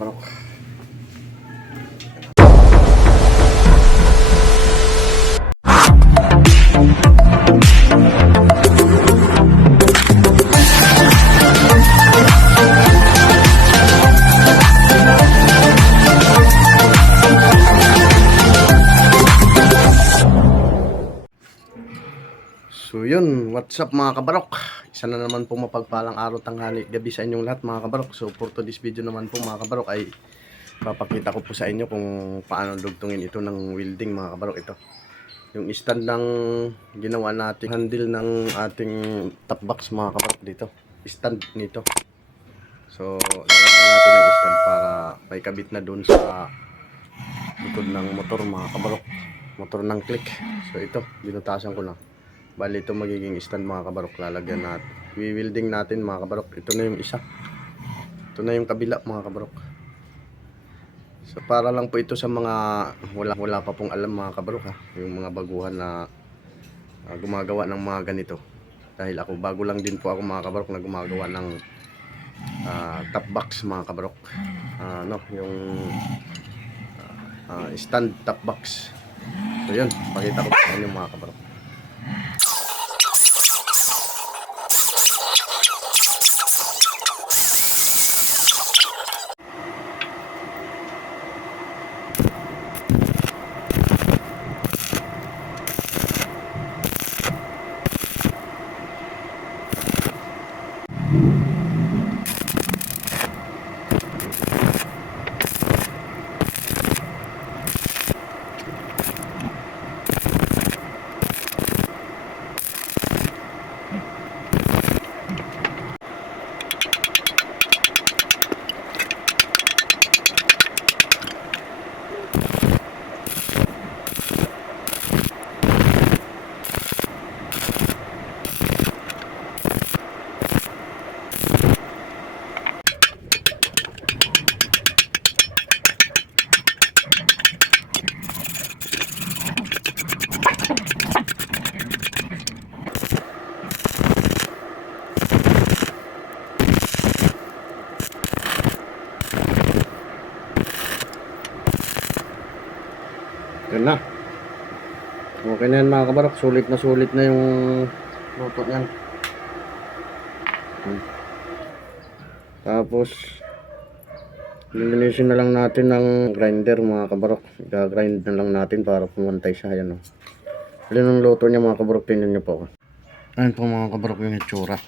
kabarok. So yun, what's up mga kabarok? Isa na naman po mapagpalang araw, tanghali, gabi sa inyong lahat mga kabarok. So for today's video naman po mga kabarok ay papakita ko po sa inyo kung paano dugtungin ito ng welding mga kabarok. Ito yung stand ng ginawa natin, handle ng ating top box mga kabarok dito. Stand nito. So lalagyan natin ng stand para may kabit na dun sa likod ng motor mga kabarok. Motor ng click. So ito, binutasan ko na. Bali ito magiging stand mga kabarok, lalagyan natin. I-welding natin mga kabarok. Ito na yung isa. Ito na yung kabila mga kabarok. So para lang po ito sa mga wala pa pong alam mga kabarok ha. Yung mga baguhan na gumagawa ng mga ganito. Dahil ako bago lang din po ako mga kabarok na gumagawa ng top box mga kabarok. Yung stand top box. So yun, pakita ko sa inyo mga kabarok. Yan na. Okay na yan mga kabarok. Sulit na yung luto niyan. Tapos lilinisin na lang natin ng grinder mga kabarok. I-grind na lang natin para pumantay siya. Yan o. Alin ang luto niya mga kabarok. Tingnan nyo po. Ayan po mga kabarok yung itsura.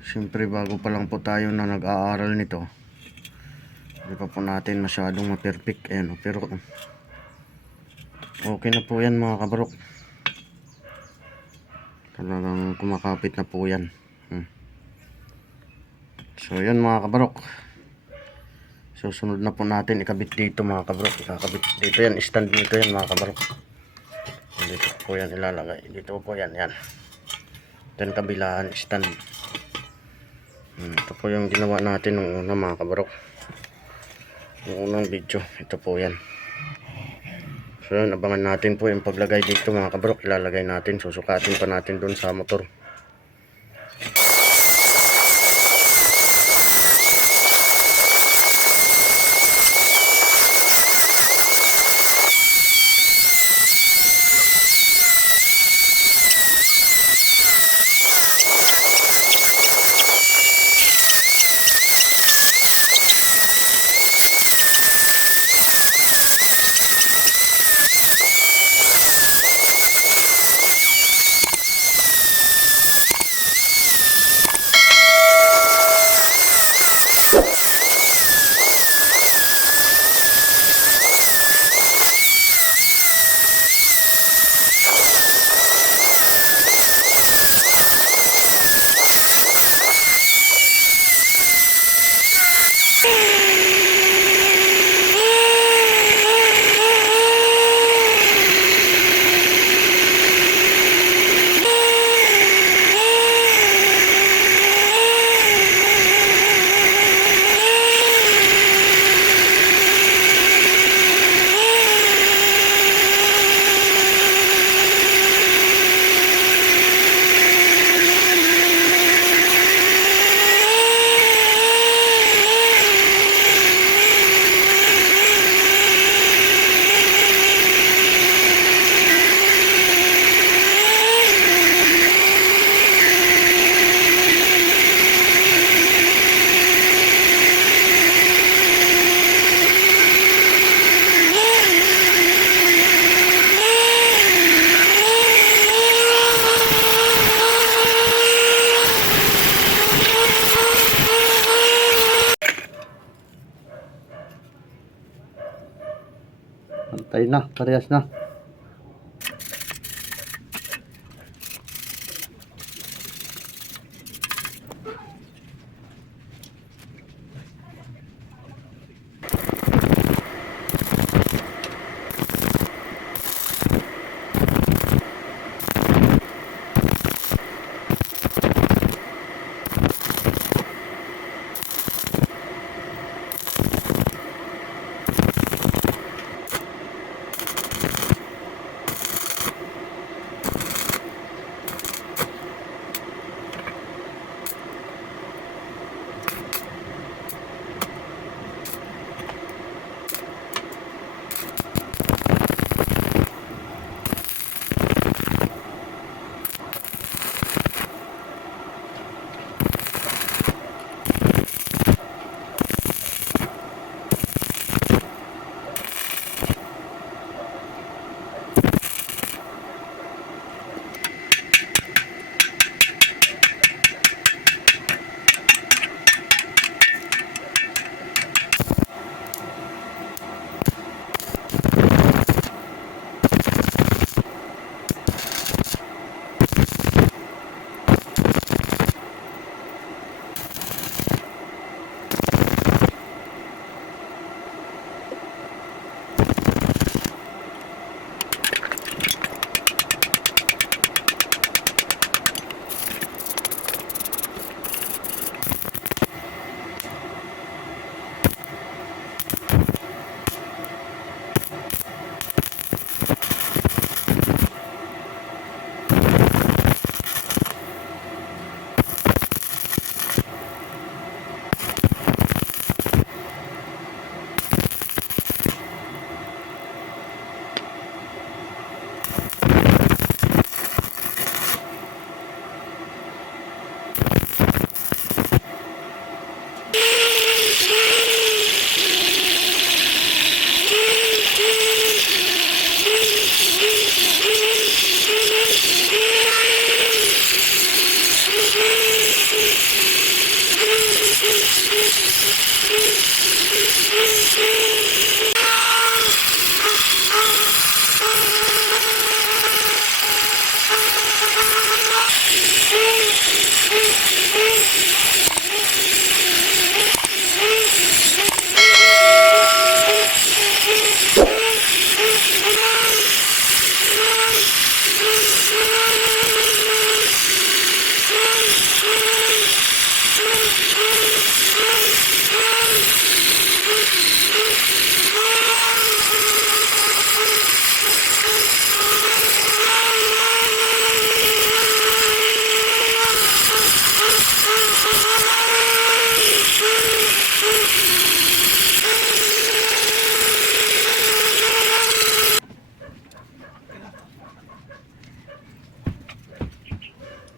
Siyempre bago pa lang po tayo na nag-aaral nito. Hindi pa po natin masyadong ma-perfect. Ayan o. Pero okay na po yan mga kabarok. Talagang kumakapit na po yan. So yan mga kabarok. Susunod na po natin ikabit dito mga kabarok. Ikakabit dito yan. Stand dito yan mga kabarok. Dito po yan ilalagay. Dito po yan. Yan. Then kabilaan stand. Ito po yung ginawa natin nung una mga kabarok. Yung unang video. Ito po yan. So yun, abangan natin po yung paglagay dito mga kabarok. Ilalagay natin. Susukatin pa natin dun sa motor. Pantay na, parehas na.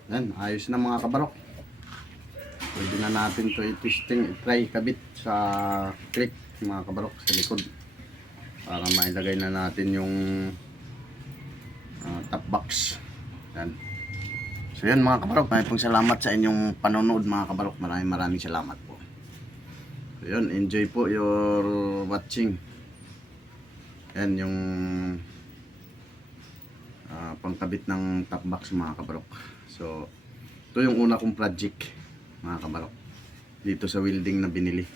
Yan, ayos na mga kabarok. Pwede na natin to i-twisting, i-try kabit sa click mga kabarok sa likod. Para mailagay na natin yung top box. Yan. So yan mga kabarok, maraming pong salamat sa inyong panonood mga kabarok. Maraming salamat po. So yun, enjoy po your watching. Yan yung pangkabit ng top box mga kabarok. So ito yung una kong project mga kabarok dito sa welding na binili.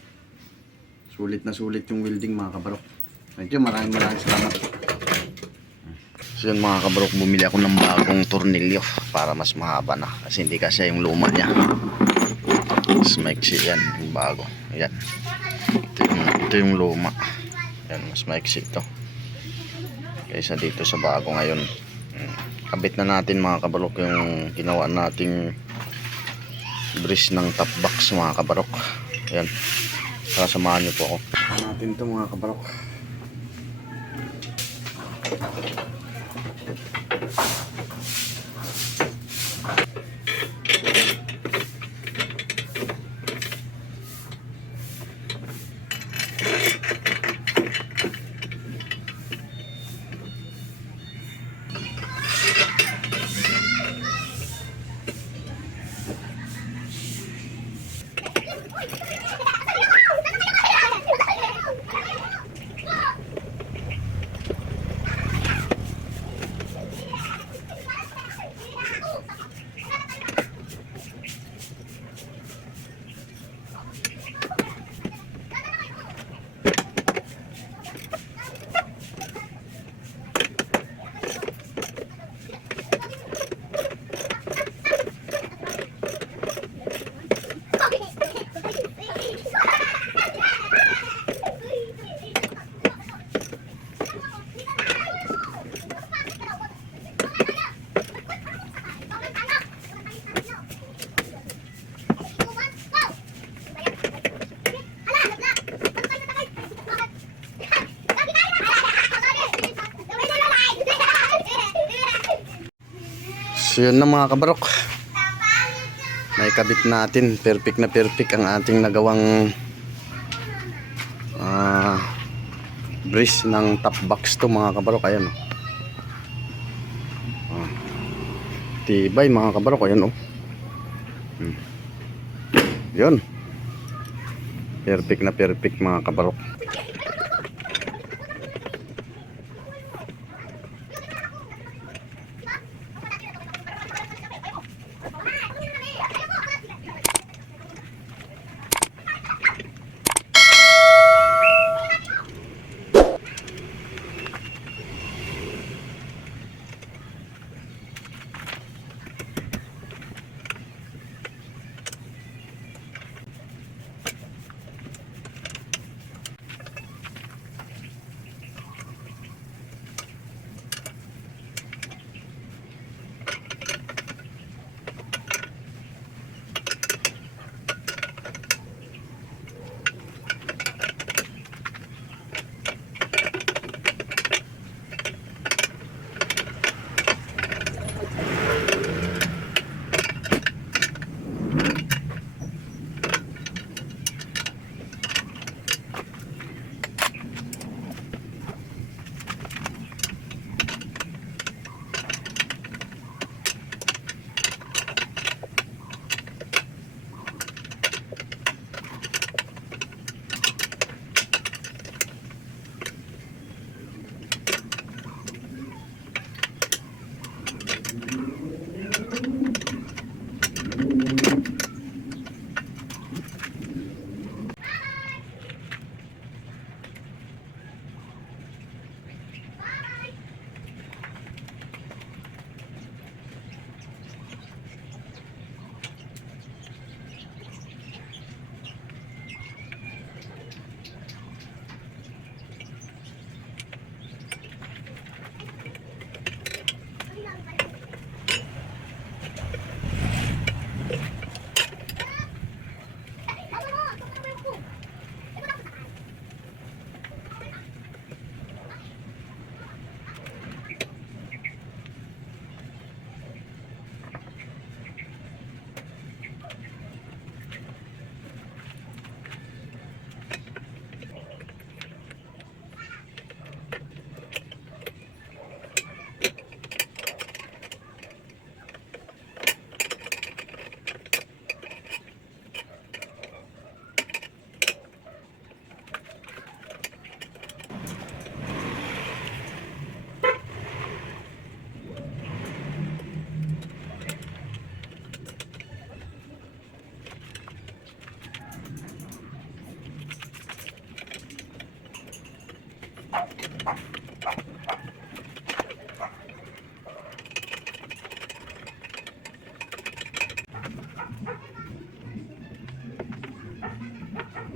Sulit na sulit yung welding mga kabarok. Thank you, maraming salamat. So yun mga kabarok, bumili ako ng bagong tornilyo para mas mahaba na kasi hindi kasi yung luma niya. Mas maiksi yan, yung bago. Yan. Ito yung luma. Yan, mas maiksi ito kaysa dito sa bago ngayon. Kabit na natin mga kabarok yung ginawa nating bridge ng top box mga kabarok. Yan. Sasamahan niyo po ako. Natin ito mga kabarok. So yun na mga kabarok. May kabit natin. Perfect na perfect ang ating nagawang brace ng top box to mga kabarok. Ayan o. Tibay mga kabarok. Ayan o. Yun. Perfect na perfect mga kabarok.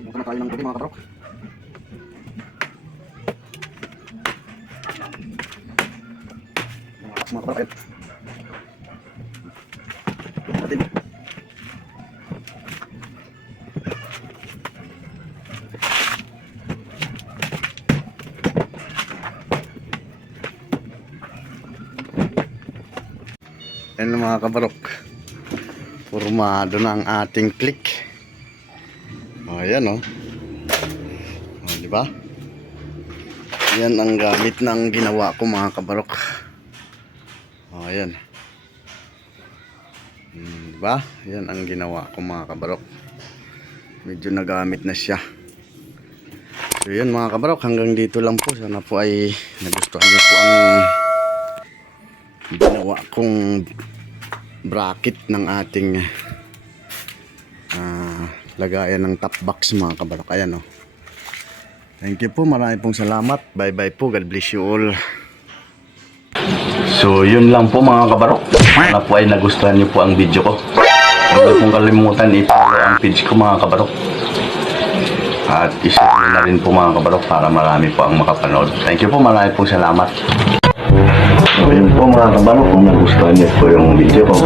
Buka na tayo ng gabi mga kabarok. Mga kabarok. Atin. Yan mga kabarok. Formado na ang ating click. Ayan o. Diba? Yan ang gamit ng ginawa ko mga kabarok. Ayan. Diba? Yan ang ginawa ko mga kabarok. Medyo nagamit na siya. So yan mga kabarok. Hanggang dito lang po. Sana po ay nagustuhan niyo po ang ginawa kong bracket ng ating lagayan ng top box mga kabarok. Ayan o. Thank you po. Marami pong salamat. Bye bye po. God bless you all. So yun lang po mga kabarok. Sana po ay nagustuhan niyo po ang video ko. Huwag niyo pong kalimutan i-follow ang page ko mga kabarok. At i-share na rin po mga kabarok para marami po ang makapanood. Thank you po. Marami pong salamat. So yun po mga kabarok, kung nagustuhan niyo po yung video ko,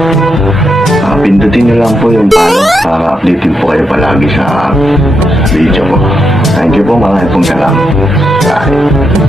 pindutin niyo lang po yung follow para updated po kayo palagi sa video ko. Thank you po, marami pong salamat. Bye.